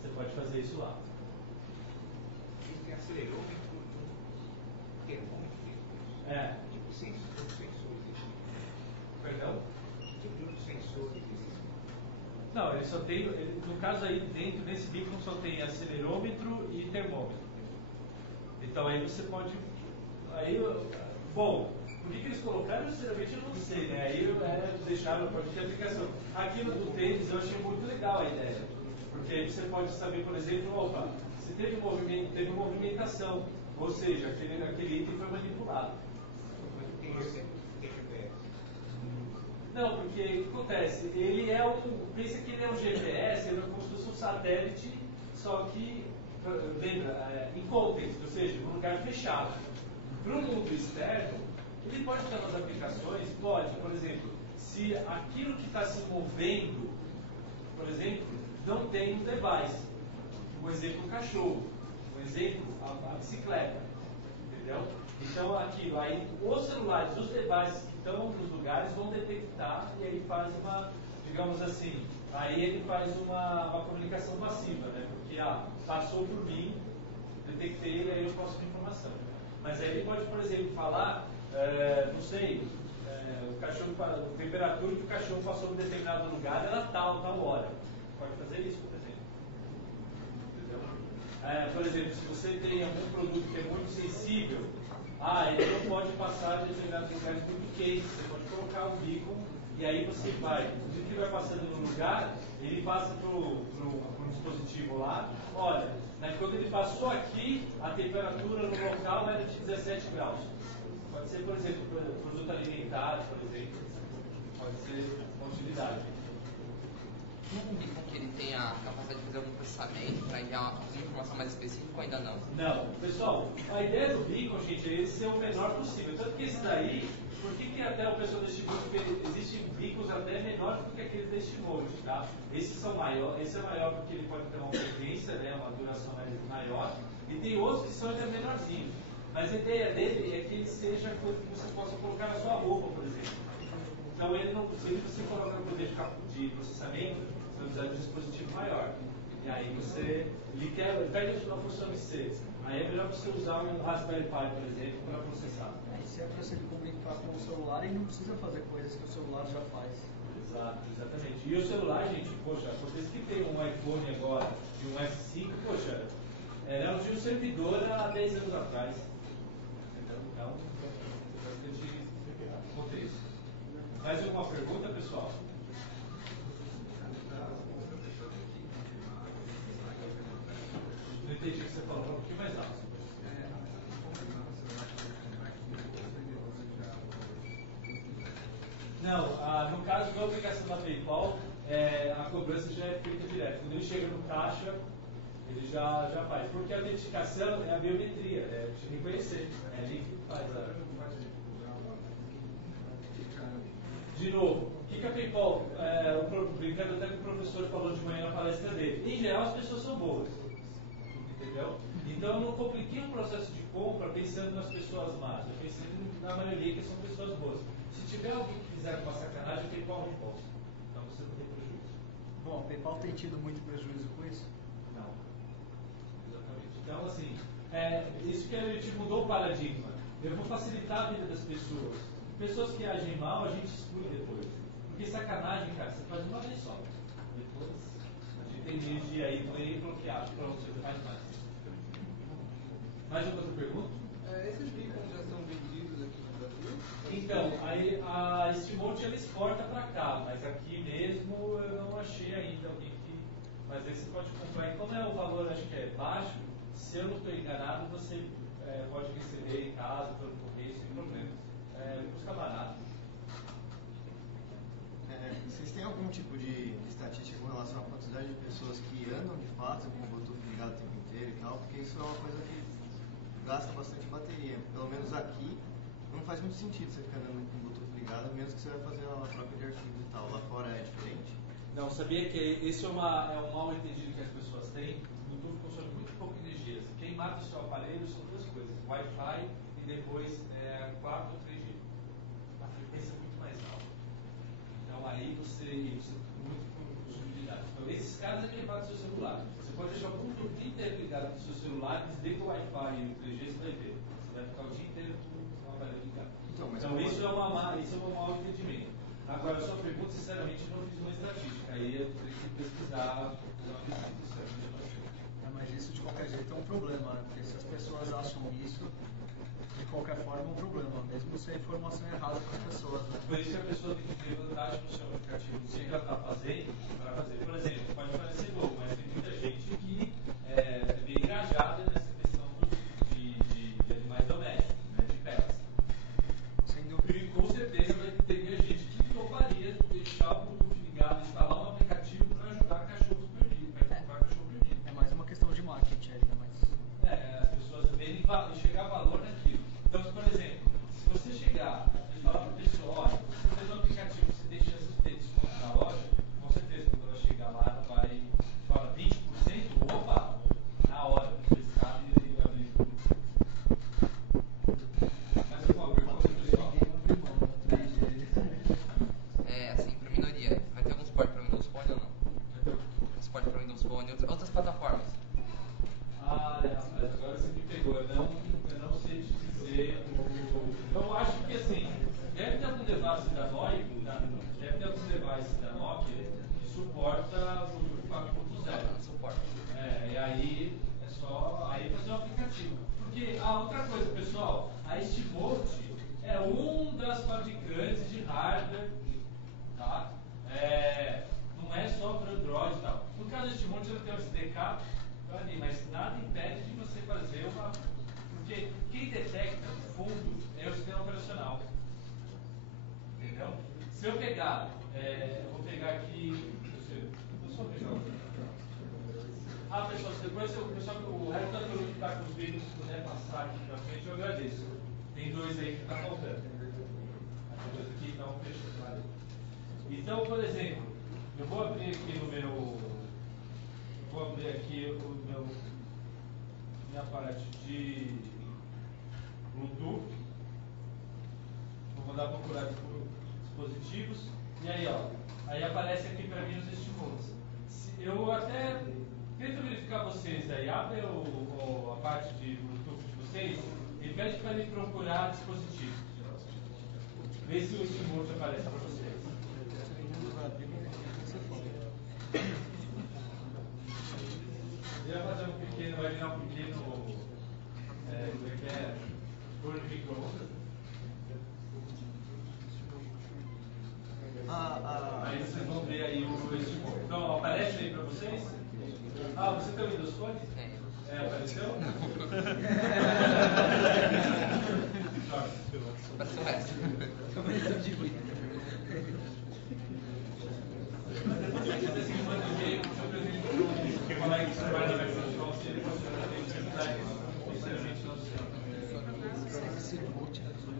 Você pode fazer isso lá. Isso tem acelerômetro, termômetro. É. Tipo sensores. Perdão? Que tipo de outros sensores existem? Não, ele só tem, no caso aí dentro desse beacon só tem acelerômetro e termômetro. Então aí você pode, bom, por que eles colocaram, sinceramente eu não sei, né? Aí deixaram pode ter aplicação. Aqui no do tênis eu achei muito legal a ideia, porque aí você pode saber, por exemplo, se teve movimentação, ou seja, aquele item foi manipulado. Tem GPS. Não, porque o que acontece? Ele pensa que ele é um GPS, ele é como se fosse um satélite, só que, lembra, em context, ou seja, num lugar fechado. Para o mundo externo, ele pode estar nas aplicações, pode, por exemplo, se aquilo que está se movendo, por exemplo, não tem um device. Um exemplo, o cachorro. Um exemplo, a bicicleta. Entendeu? Então, aquilo, aí os celulares, os devices que estão nos lugares vão detectar e aí faz uma, digamos assim, aí ele faz uma comunicação passiva, né? Porque, passou por mim, detectei e aí eu posso ter informação. Mas aí ele pode, por exemplo, falar, não sei, a temperatura que o cachorro passou em determinado lugar era tal hora. Pode fazer isso, por exemplo. Entendeu? Por exemplo, se você tem algum produto que é muito sensível, ele não pode passar em determinados lugares muito quentes. Você pode colocar um beacon e aí você vai, o que vai passando no lugar, ele passa para o dispositivo lá. Olha, quando ele passou aqui, a temperatura no local era de 17 graus. Pode ser, por exemplo, produto alimentar, por exemplo. Pode ser uma utilidade. Um beacon que ele tem a capacidade de fazer algum processamento para enviar uma informação mais específica ou ainda não? Não. Pessoal, a ideia do beacon, gente, é ele ser o menor possível. Tanto que esse daí, por que até o pessoal deste mode, existem beacons até menores do que aqueles deste mode, tá? Esse é maior porque ele pode ter uma frequência, né, uma duração maior, e tem outros que são ainda menorzinhos. Mas a ideia dele é que ele seja coisa que você possa colocar na sua roupa, por exemplo. Então, se você coloca no poder de processamento, você vai precisar de um dispositivo maior. E aí ele perde a função de ser. Aí é melhor você usar um Raspberry Pi, por exemplo, para processar. Se é para se comunicar com o celular, ele não precisa fazer coisas que o celular já faz. Exato, exatamente. E o celular, gente, poxa, vocês que tem um iPhone agora e um S5, poxa, não tinha um servidor há 10 anos atrás. Então, contei isso. Mais alguma pergunta, pessoal? Não entendi o que você falou, um pouquinho mais alto. Não, no caso da aplicação da PayPal, a cobrança já é feita direto. Quando ele chega no caixa, ele já faz. Porque a autenticação é a biometria, é te reconhecer. É ali que faz De novo, o que a PayPal, brincando até que o professor falou de manhã na palestra dele, em geral as pessoas são boas. Entendeu? Então eu não compliquei o processo de compra pensando nas pessoas más, eu pensando na maioria que são pessoas boas. Se tiver alguém que fizer uma sacanagem, o PayPal reembolsa. Então você não tem prejuízo. Bom, o PayPal tem tido muito prejuízo com isso? Não. Exatamente. Então, assim, isso que a gente mudou o paradigma. Eu vou facilitar a vida das pessoas. Pessoas que agem mal, a gente exclui depois. Porque sacanagem, cara, você faz uma vez só. Depois, a gente tem energia aí, play bloqueado. Pronto, você faz mais. Mais outra pergunta? Esses beacons já são vendidos aqui no Brasil? Então, aí a Steamboat ela exporta para cá, mas aqui mesmo eu não achei ainda alguém que. Mas aí você pode comprar. E como o valor acho que é baixo, se eu não estou enganado, você pode receber em casa, pelo correio, sem problemas. Busca barato. Vocês têm algum tipo de estatística com relação à quantidade de pessoas que andam de fato com o Bluetooth ligado o tempo inteiro e tal? Porque isso é uma coisa que gasta bastante bateria. Pelo menos aqui não faz muito sentido você ficar andando com o Bluetooth ligado, mesmo que você vai fazer uma troca de arquivos e tal. Lá fora é diferente? Não, sabia que esse é um mal entendido que as pessoas têm. O Bluetooth consome muito pouca energia. Quem mata o seu aparelho são duas coisas: Wi-Fi e depois 4 ou 3G. A frequência é muito mais alta. Então aí você muito consumo de dados. Então esses caras é que matam o seu celular. Você pode deixar o Bluetooth inteiro ligado no seu celular, desliga o Wi-Fi e o 3G, você vai ver. Você vai ficar o dia inteiro com o aparelho ligado. Então isso é um mau entendimento. Agora, a sua pergunta, sinceramente, eu não fiz uma estatística. Aí eu teria que pesquisar mas isso de qualquer jeito é um problema, porque se as pessoas acham isso, de qualquer forma é um problema, mesmo se a informação é errada para as pessoas. Né? Por isso que a pessoa tem que ter vantagem no seu aplicativo. O que ela está fazendo para fazer? Por exemplo, pode parecer louco, mas tem muita gente que é bem engajada nessa questão de animais domésticos, né, de pets. Sem dúvida. E com certeza teria gente que toparia deixar o Bluetooth ligado, instalar um aplicativo para ajudar cachorros perdidos, para comprar cachorro perdido. É mais uma questão de marketing ainda, mas... As pessoas verem enxergar valor naquilo. Então, por exemplo, se você chegar e falar para a pessoa, olha, você fez um aplicativo, você deixa ter desconto na loja, com certeza, quando ela chegar lá, ela vai falar 20%, opa, na hora, você sabe e abrir tudo. Mas, por favor, conta pessoal. Assim, para minoria, vai ter algum suporte para Windows Phone ou não? Suporte para Windows Phone e outras plataformas? Rapaz, agora você me pegou. Eu não sei te dizer. Eu acho que assim, deve ter algum device da Nokia que suporta o Bluetooth 4.0. Suporta. E aí é só fazer um aplicativo. Porque outra coisa, pessoal, a STMote é um das fabricantes de hardware, tá? Não é só para Android e tal. No caso da STMote, ela tem um SDK, mas nada impede de você fazer uma. Porque quem detecta no fundo é o sistema operacional. Entendeu? Se eu pegar, eu vou pegar aqui. Vou só pegar pessoal, depois o resto da turma que está com os vídeos, se puder passar aqui para frente, eu agradeço. Tem 2 aí que está faltando. As 2 aqui estão fechando. Então, por exemplo, eu vou abrir aqui no meu. Vou abrir aqui minha parte de Bluetooth. Vou mandar procurar por dispositivos. E aí, aí aparece aqui para mim os estímulos. Eu até tento verificar vocês aí. Abre a parte de Bluetooth de vocês e pede para ele procurar dispositivos. Vê se o estímulo aparece para vocês. Ele vai fazer vai virar um pequeno forno de micro-ondas. Aí vocês vão ver aí o estímulo. Então, aparece aí para vocês? Você tem o Windows Phone? Apareceu? Apareceu o resto.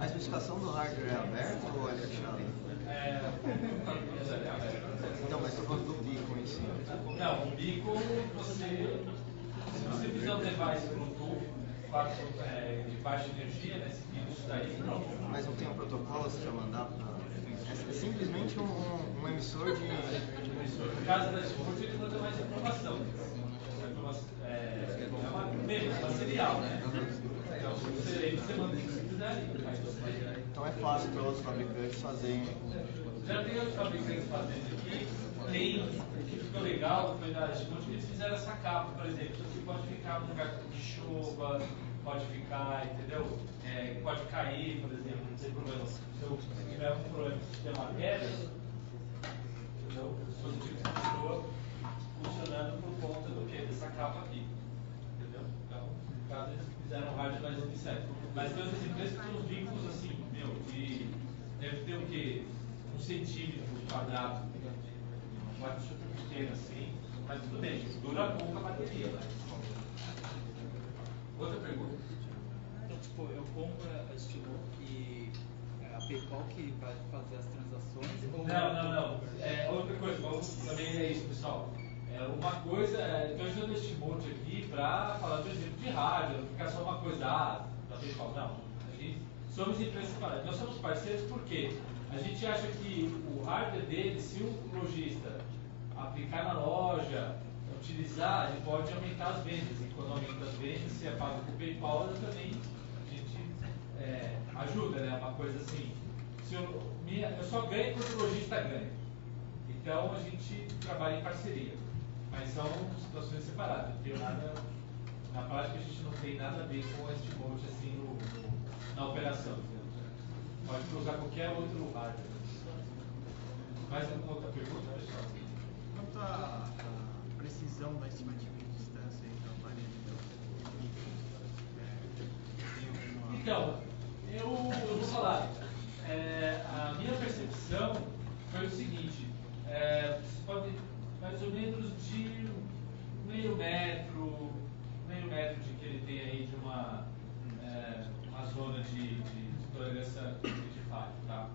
A especificação do hardware é aberta ou é fechada? Então, mas estou falando do Beacon em si. Não, o Beacon, se você fizer um device Bluetooth de baixa energia, né, seguindo isso daí, pronto. Mas não tem um protocolo para mandar para... É simplesmente um emissor de... No caso da STMote, ele manda mais informação. É uma serial, né? Então, você manda o que você quiser ali. Então é fácil para outros fabricantes fazerem. Já tem outros fabricantes fazendo aqui. O que ficou legal foi da STMote que eles fizeram essa capa, por exemplo. Você pode ficar num lugar que chova, pode ficar, entendeu? Pode cair, por exemplo, não tem problema. Se tiver algum problema no sistema queda, o dispositivo continua funcionando por conta do quê? Dessa capa aqui. Entendeu? Então, no caso, eles fizeram um hardware mais certo. Mas tem outras empresas que tem uns vínculos assim, deve ter o quê? 1 centímetro quadrado. Uma parte super pequena assim, mas tudo bem, dura pouco a bateria. Né? Outra pergunta? Então, tipo, eu compro a Steamboat e a PayPal que vai fazer as transações? Ou Não. Outra coisa, também é isso, pessoal. Uma coisa, estou usando a Steamboat aqui para falar do exemplo de rádio, não ficar só uma coisa da PayPal. Não, a gente somos empresas separadas. Nós somos parceiros porque a gente acha que o hardware dele, se o lojista aplicar na loja, utilizar, ele pode aumentar as vendas. E quando aumenta as vendas, se é pago por PayPal, também a gente ajuda, né? Uma coisa assim. Eu só ganho quando o lojista ganha. Então a gente trabalha em parceria. Mas são situações separadas. Não tenho nada. Na prática a gente não tem nada a ver com a Steamboat assim na operação. Entendeu? Pode usar qualquer outro hardware. Mais alguma outra pergunta, pessoal? Quanto à precisão da estimativa de distância entre o aparelho e Então, eu vou falar. A minha percepção foi o seguinte: você pode mais ou menos de meio metro de que ele tem aí de uma zona de tolerância de falha, tá?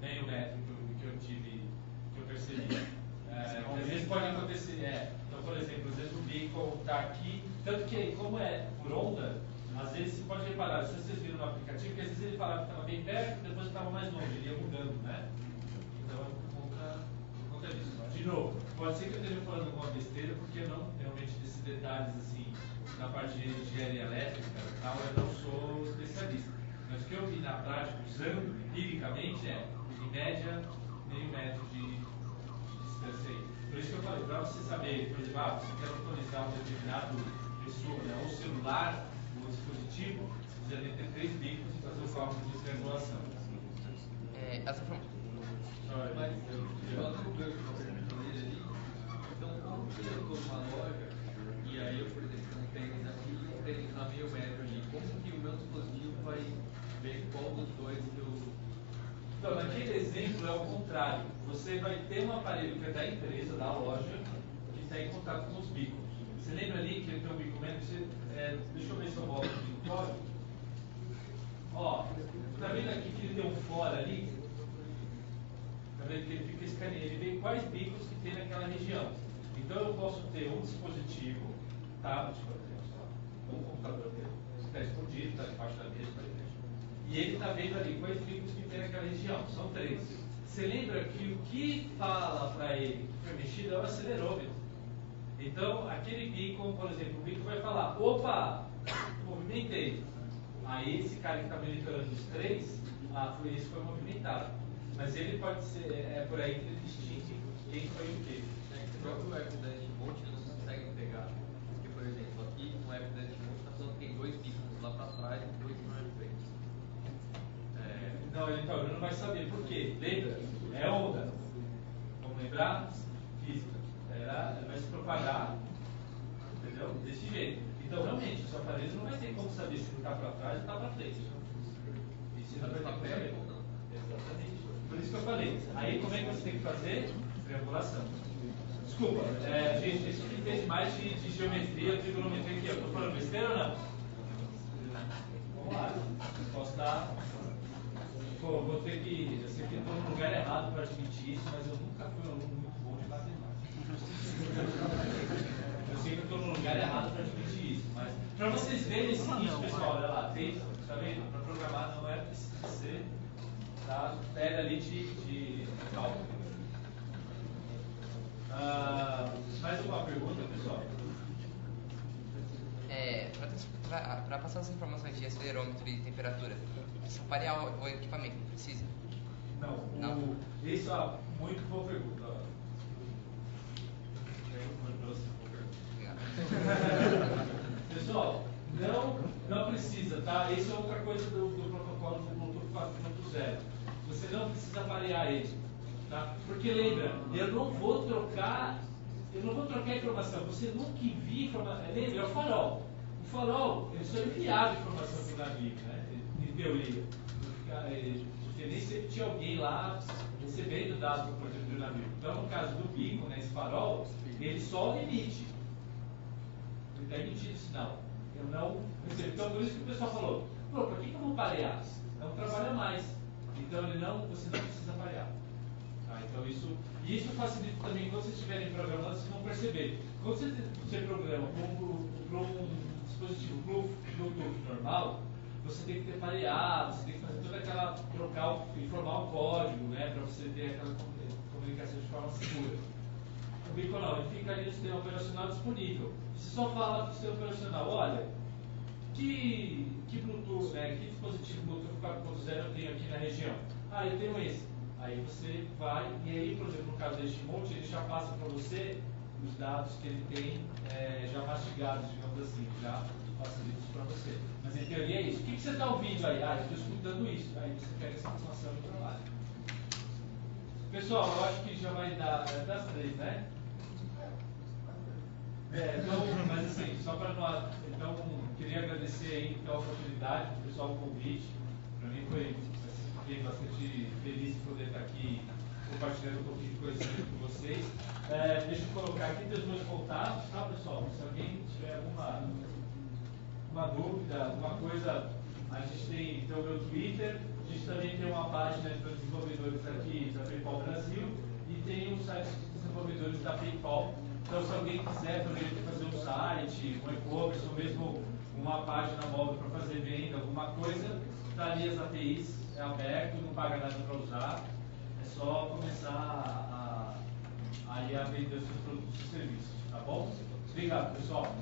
Meio metro que eu percebi. Às vezes pode acontecer, então por exemplo, às vezes o beacon está aqui, tanto que como é por onda, às vezes você pode reparar, se vocês viram no aplicativo, que às vezes ele falava que estava bem perto, depois estava mais longe, ele ia mudando, né? Então por conta disso. De novo, pode ser que eu esteja falando alguma besteira, porque eu não, realmente desses detalhes assim, da parte de engenharia elétrica e tal, eu não sou especialista. Mas o que eu vi na prática, usando empiricamente, em média, meio metro de distância aí. Por isso que eu falei, para você saber, por exemplo, você quer atualizar um determinado pessoa, né, ou celular, ou dispositivo, você deve ter 3 bicos e fazer o cálculo de triangulação. Essa foi Mas eu acho que o gancho que você perguntou dele ali, então como que eu estou numa loja, e aí eu, por exemplo, tenho um tênis aqui e um tênis a meio metro ali, como que o meu dispositivo vai ver qual dos dois que eu... Então, naquele exemplo é o contrário. Você vai ter um aparelho que é da empresa, da loja, que está em contato com os bicos. Você lembra ali que ele tem um bico médio? Deixa eu ver se eu volto aqui no código. Ó, tá vendo aqui que ele tem um fora ali? Tá vendo que ele fica escaneando? Ele vê quais bicos que tem naquela região. Então eu posso ter um dispositivo, tablet, por exemplo, só, um computador que está escondido, está debaixo da mesa, por exemplo. E ele está vendo ali quais bicos que tem naquela região. São 3. Você lembra que o que fala para ele que foi mexido é o acelerômetro. Então, aquele beacon, por exemplo, o beacon vai falar, opa, movimentei. Aí esse cara que está monitorando os 3, esse foi movimentado. Mas ele pode ser, por aí que ele distingue quem foi o quê. O próprio eco da Steamboat não consegue pegar. Porque, por exemplo, aqui no eco da Steamboat está falando que tem 2 beacons lá para trás e 2 para frente. Não, ele não vai saber por quê. Lembra? É onda. Vamos lembrar? Física. Ele vai se propagar, entendeu? Desse jeito. Então, realmente, o seu aparelho não vai ter como saber se ele está para trás ou está para frente. Isso não vai ter como saber. Exatamente. Por isso que eu falei. Aí, como é que você tem que fazer? Triangulação. Desculpa, gente, isso que entende mais de geometria, trigonometria que eu. Estou falando besteira ou não? Vamos lá. Posso dar. Vou ter que. Eu sei que estou no lugar errado para admitir isso, mas eu nunca fui um aluno muito bom de matemática. Eu sei que eu estou no lugar errado para admitir isso, mas para vocês verem o seguinte, pessoal, olha lá, tem, tá vendo? Para programar não é preciso ser, tá? Pega ali de cálculo. Mais alguma pergunta, pessoal? Para passar as informações de acelerômetro e temperatura, só parear o equipamento, não precisa? Não. Isso é muito boa pergunta. Pessoal, não precisa, tá? Isso é outra coisa do protocolo do Bluetooth 4.0. Você não precisa parear ele, tá? Porque lembra, eu não vou trocar informação. Você nunca envia informação. Lembra, é o farol. O farol, ele só enviava informação teoria. Porque nem sempre tinha alguém lá recebendo dados, por exemplo, do navio. Então, no caso do bico, né, esse farol, ele só emite. Ele está emitindo sinal. Eu não recebo. Então, por isso que o pessoal falou, pô, por que eu vou parear? Não trabalha mais. Então, você não precisa parear. Tá? Então, isso facilita também quando vocês estiverem programando, vocês vão perceber. Quando você programa para um dispositivo Bluetooth normal, você tem que ter parear, você tem que fazer toda aquela trocar e formar um código, né, para você ter aquela comunicação de forma segura. O bico não, ele fica ali no sistema operacional disponível. Você só fala para o sistema operacional, olha, que Bluetooth, né, que dispositivo Bluetooth 4.0 eu tenho aqui na região? Ah, eu tenho esse. Aí você vai, e aí, por exemplo, no caso deste monte, ele já passa para você os dados que ele tem já mastigados, digamos assim, já facilitos para você. Mas em teoria é isso. O que você está ouvindo aí? Ah, eu estou escutando isso. Aí você pega essa informação e trabalha. Pessoal, eu acho que já vai dar das 3, né? Então, mas assim, só para nós, então, queria agradecer aí então, a oportunidade, o pessoal, o convite. Para mim fiquei bastante feliz de poder estar aqui compartilhando um pouquinho de conhecimento com vocês. Deixa eu colocar aqui os meus contatos, tá, pessoal? Se alguém tiver alguma dúvida, alguma coisa, a gente tem o meu Twitter, a gente também tem uma página para desenvolvedores aqui da PayPal Brasil e tem um site de desenvolvedores da PayPal. Então, se alguém quiser, por exemplo, fazer um site, um e-commerce ou mesmo uma página móvel para fazer venda, alguma coisa, está ali as APIs, é aberto, não paga nada para usar, é só começar a vender os seus produtos e serviços, tá bom? Obrigado, pessoal.